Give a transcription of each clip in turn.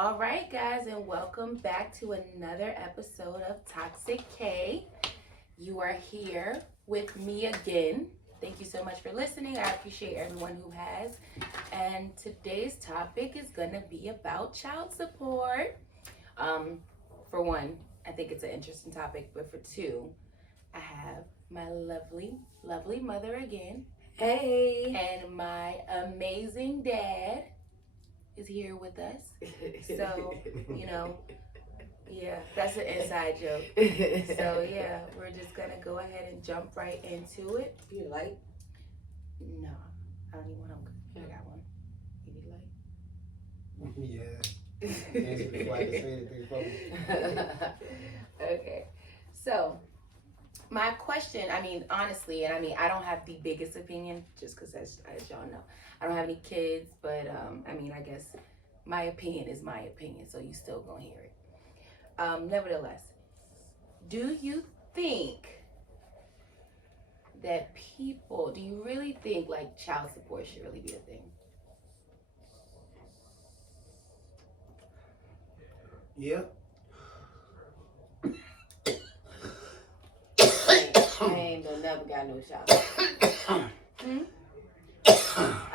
All right, guys, and welcome back to another episode of Toxic K. You are here with me again. Thank you so much for listening. I appreciate everyone who has. And today's topic is going to be about child support. For one, I think it's an interesting topic, but for two, I have my lovely mother again. Hey. And my amazing dad is here with us. So, yeah, that's an inside joke. So, yeah, we're just going to go ahead and jump right into it. You like? No, I don't need one. I got one. You need light? Yeah. Okay. So, my question, honestly, and I don't have the biggest opinion just because, as y'all know, I don't have any kids, but I guess my opinion is my opinion, so you still gonna hear it. Nevertheless, do you really think like child support should really be a thing? Yeah. I ain't never got no child.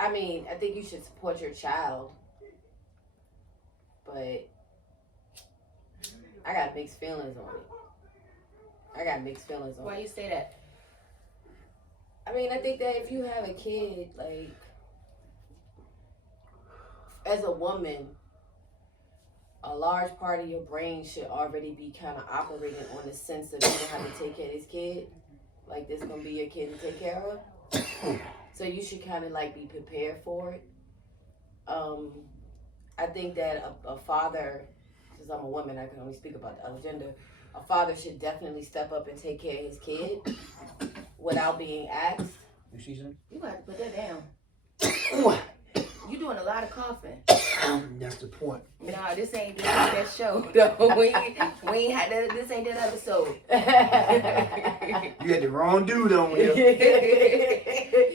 I think you should support your child, but I got mixed feelings on it. Why you say that? I think that if you have a kid, like, as a woman, a large part of your brain should already be kind of operating on the sense of you don't have to take care of this kid. Like, this gonna be your kid to take care of. So you should kind of like be prepared for it. I think that a father, because I'm a woman, I can only speak about the other gender. A father should definitely step up and take care of his kid without being asked. You see something? You got to put that down. You doing a lot of coughing. That's the point. No, this ain't that show. No, we ain't had that. This ain't that episode. You had the wrong dude on here.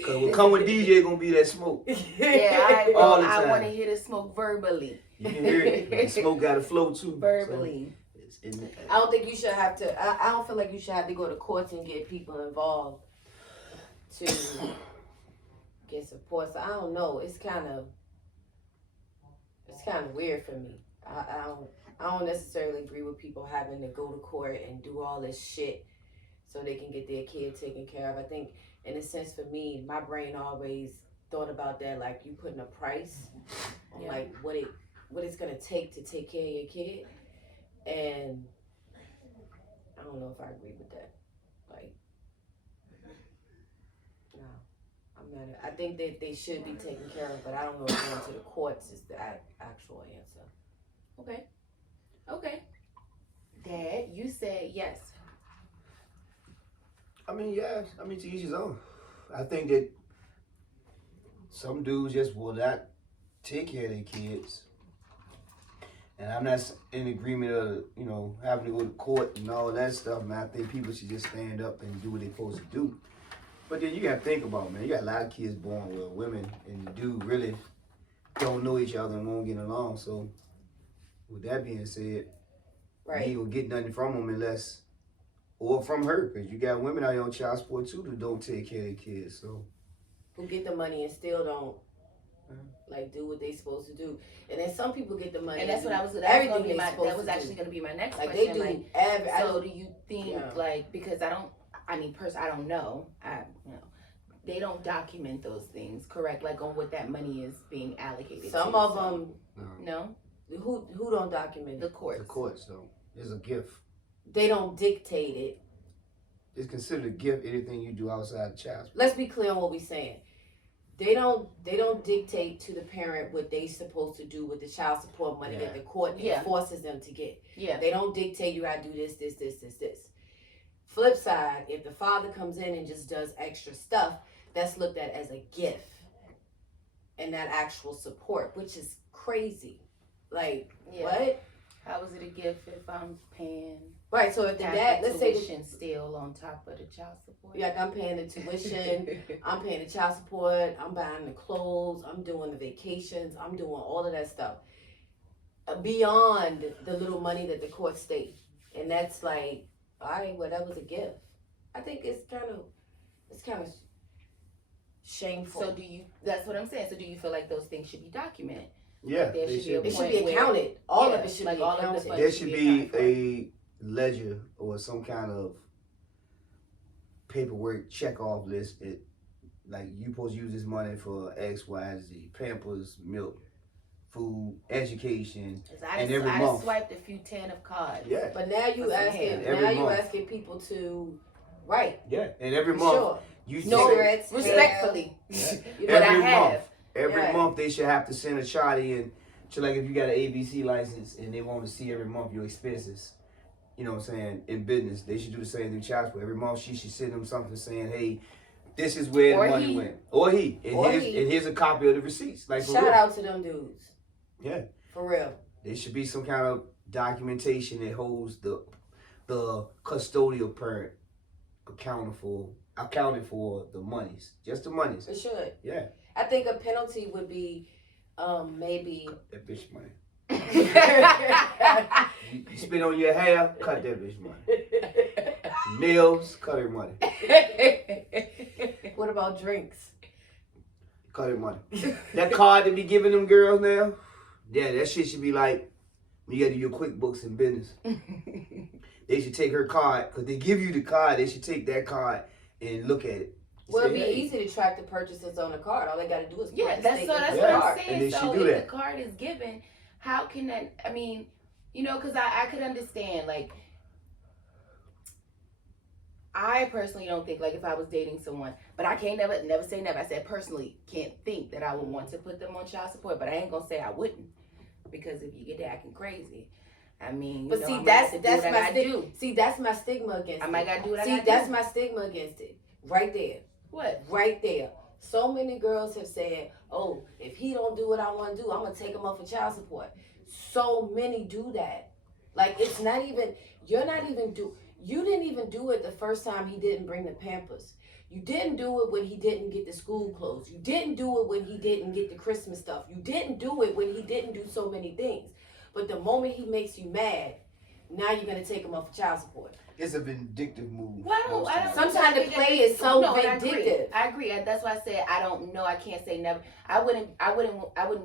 Cause what come with DJ gonna be that smoke. Yeah, All the I time. want to hear the smoke verbally. You can hear it. The smoke got to flow too. Verbally. So I don't think you should have to. I don't feel like you should have to go to courts and get people involved to get support. So I don't know. It's kind of weird for me. I don't necessarily agree with people having to go to court and do all this shit so they can get their kid taken care of. I think, in a sense, for me, my brain always thought about that, like, you putting a price on like what it's gonna take to take care of your kid, and I don't know if I agree with that. Like, no, I'm not. I think that they should be taken care of, but I don't know if going to the courts is the actual answer. Okay. Dad, you said yes. yeah. To each his own. I think that some dudes just will not take care of their kids. And I'm not in agreement of, having to go to court and all that stuff, man. I think people should just stand up and do what they're supposed to do. But then you got to think about, man, you got a lot of kids born with women and the dude really don't know each other and won't get along. So with that being said, he will get nothing from them unless, or from her, because you got women out here on child support too that don't take care of their kids. So who get the money and still don't like do what they supposed to do, and then some people get the money, and that's what I was. Everything that was actually going to be my next like question. They do so do you think like, because I don't know. They don't document those things, correct? Like on what that money is being allocated. Some of them, no. Who don't document the courts? The courts, though, is a gift. They don't dictate it. It's considered a gift. Anything you do outside the child support. Let's be clear on what we're saying. They don't dictate to the parent what they supposed to do with the child support money that the court forces them to get. Yeah. They don't dictate you gotta do this. Flip side, if the father comes in and just does extra stuff, that's looked at as a gift and not actual support, which is crazy. Like, what? How is it a gift if I'm paying? Right, so if the dad, let's say tuition still on top of the child support. Like, I'm paying the tuition, I'm paying the child support, I'm buying the clothes, I'm doing the vacations, I'm doing all of that stuff. beyond the little money that the court state, and that's like, all right, well, that was a gift. I think it's kind of shameful. So that's what I'm saying. So do you feel like those things should be documented? Yeah, Like there they should be a It should point be where- accounted. All Yeah, of it should like be all of the accounted. funds There should should be be accounted a ledger or some kind of paperwork check off list that, like, you supposed to use this money for X, Y, Z, Pampers, milk, food, education. 'Cause I And just, every I month. just swiped a few 10 of cards. Yeah, But now you That's what I'm asking, saying. Every month. asking people to, right? yeah. And every For month sure. you No, take- Cigarettes, respectfully. Yeah. But I Every have. month. Every Yeah. month they should have to send a chart in. So like if you got an ABC license and they want to see every month your expenses, you know what I'm saying, in business, they should do the same thing. Child support. Every month she should send them something saying, hey, this is where Or the money he. went. Or he. And Or here's he. and here's a copy of the receipts. Like for Shout real. out to them dudes. Yeah. For real. There should be some kind of documentation that holds the custodial parent accounted for the monies. Just the monies. It should. Yeah. I think a penalty would be maybe That bitch money. You spend on your hair, cut that bitch money. Meals, cut her money. What about drinks? Cut her money. That card they be giving them girls now, yeah, that shit should be like, when you gotta do your QuickBooks in business. They should take her card, because they give you the card, they should take that card and look at it. Well, it'd be Say, hey, easy to track the purchases on the card. All they got to do is Yeah, put that's the what statement on the I'm card. And saying. they So should do if that. the card is given, how can that? I mean, you know, because I could understand. Like, I personally don't think like if I was dating someone, but I can't never say never. I said personally can't think that I would want to put them on child support, but I ain't gonna say I wouldn't, because if you get to acting crazy, I mean, you But know, see, I might that's have to do what I my gotta stigma. do. See, that's my stigma against I it. might gotta do what I See, gotta that's do. my stigma against it. Right there. What? Right there. So many girls have said, "Oh, if he don't do what I want to do, I'm gonna take him off of child support." So many do that. Like, it's not even. You didn't even do it the first time he didn't bring the Pampers. You didn't do it when he didn't get the school clothes. You didn't do it when he didn't get the Christmas stuff. You didn't do it when he didn't do so many things. But the moment he makes you mad, now you're gonna take him off of child support. It's a vindictive move. Well, most I times. don't. Sometimes the play is so No, and vindictive. I agree. That's why I said I don't know. I can't say never. I wouldn't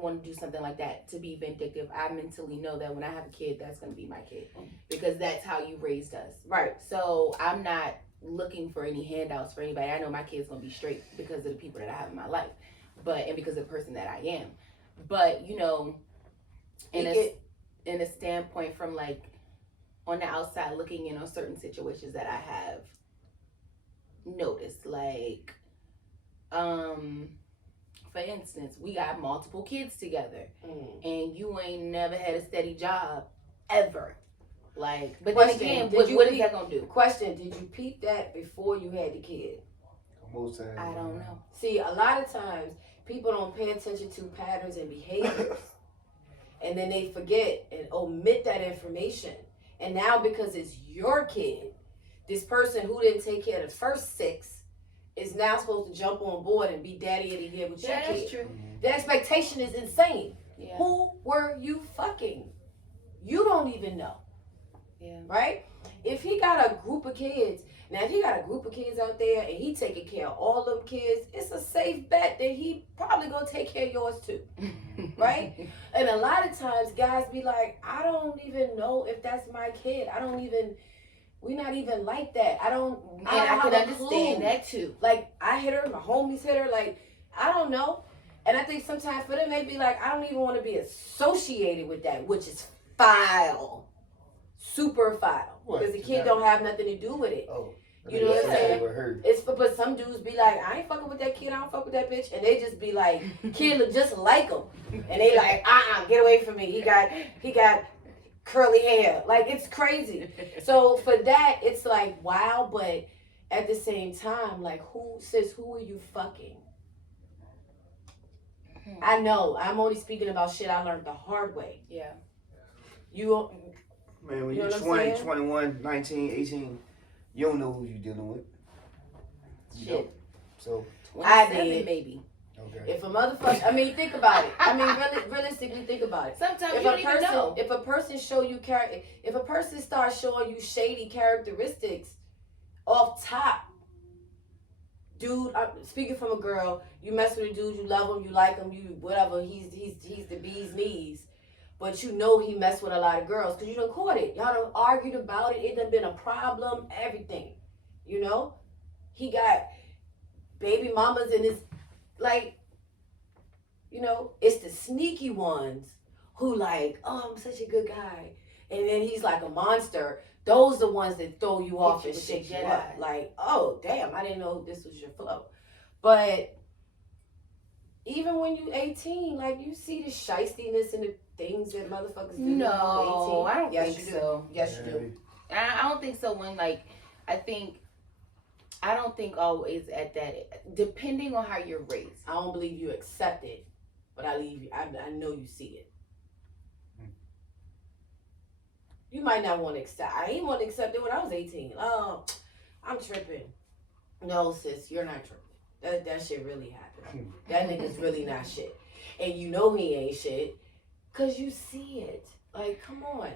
want to do something like that to be vindictive. I mentally know that when I have a kid, that's going to be my kid, because that's how you raised us. Right. So I'm not looking for any handouts for anybody. I know my kid's going to be straight because of the people that I have in my life, and because of the person that I am. But you know, in a standpoint from like on the outside looking in on certain situations that I have noticed, like for instance, we got multiple kids together and you ain't never had a steady job ever, like, but then Question, again, did you what is peep- that gonna do? Question, did you peep that before you had the kid? Most times. I don't know. See, a lot of times people don't pay attention to patterns and behaviors. And then they forget and omit that information. And now because it's your kid, this person who didn't take care of the first 6 is now supposed to jump on board and be daddy of the year with your Yeah, kid. that's true. The expectation is insane. Yeah, Who were you fucking? You don't even know. yeah. Right? If he got a group of kids, now if he got a group of kids out there and he taking care of all them kids, it's a safe bet that he probably gonna take care of yours too. Right? And a lot of times guys be like, I don't even know if that's my kid. We not even like that. I don't And I have can a understand clue. that too. Like, I hit her, my homies hit her, like, I don't know. And I think sometimes for them, they be like, I don't even want to be associated with that, which is foul. Super foul. What? Because the kid don't have nothing to do with it. Oh. You know what I'm saying? With her. But some dudes be like, I ain't fucking with that kid, I don't fuck with that bitch. And they just be like, kid look just like him. And they like, get away from me. He got curly hair. Like, it's crazy. So for that, it's like, wow, but at the same time, like, who are you fucking? I know, I'm only speaking about shit I learned the hard way. Yeah. You Man, when You know you're what I'm 20, saying? 21, 19, 18, you don't know who you're dealing with. You Shit. don't. So, 27 did. maybe. Okay. If a motherfucker, I mean, think about it. I mean, realistically, think about it. Sometimes If you a don't even person, know. if a person show you if a person starts showing you shady characteristics off top, dude, I'm speaking from a girl. You mess with a dude, you love him, you like him, you whatever. He's the bee's knees, but you know he messed with a lot of girls because you done caught it. Y'all done argued about it. It done been a problem. Everything, you know. He got baby mamas in his like. You know, it's the sneaky ones who like, oh, I'm such a good guy, and then he's like a monster. Those are the ones that throw you off and shake you up. Like, oh, damn, I didn't know this was your flow. But even when you 18, like, you see the shystiness and the things that motherfuckers do. No, I don't Yes, think you do. so. Yes, you do. I don't think so. When like, I don't think always at that. Depending on how you're raised. I don't believe you accept it, but I know you see it. You might not want to accept. I didn't want to accept it when I was 18. Oh, I'm tripping. No, sis, you're not tripping. That shit really happened. That nigga's really not shit. And you know he ain't shit because you see it. Like, come on.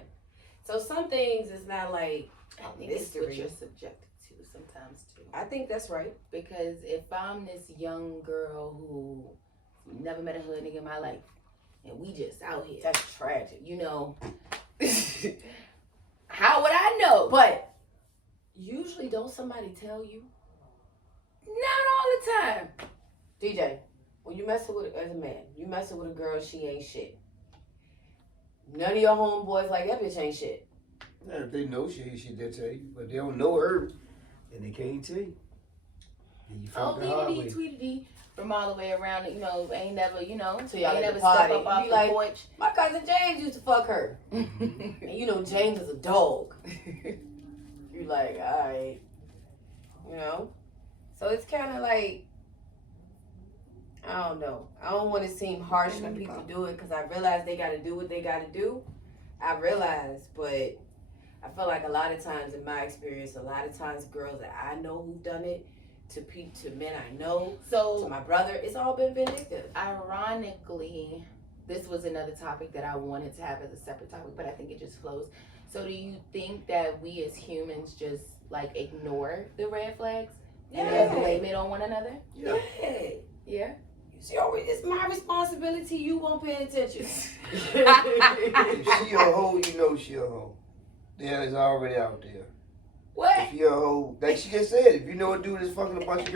So some things is not like I think it's what you're subjected to sometimes too. I think that's right. Because if I'm this young girl who never met a hood nigga in my life, and we just out here, That's tragic. you know, how would I know? But usually don't somebody tell you? Not all the time. DJ, when you messing with, as a man, you messing with a girl, she ain't shit. None of your homeboys like that bitch ain't shit. Yeah, if they know she ain't shit, they'll tell you. But they don't know her, and they can't tell you. And you Oh, found the hard way. Tweety from all the way around, you know, ain't never, you know, So y'all ain't at never the party, step up off you the like- porch. My cousin James used to fuck her. And you know James is a dog. You like, alright. You know? So it's kind of like, I don't know. I don't want to seem harsh when people do it because I realize they got to do what they got to do. I realize, but I feel like a lot of times in my experience, a lot of times girls that I know who've done it to men I know, to So, my brother, it's all been vindictive. ironically, this was another topic that I wanted to have as a separate topic, but I think it just flows. So, do you think that we as humans just like ignore the red flags and then blame it on one another? Yeah. Yeah. Yeah. You see, it's my responsibility. You won't pay attention. If she a hoe, you know she a hoe. Yeah, it's already out there. What? If you're a hoe, like she just said, if you know a dude is fucking a bunch of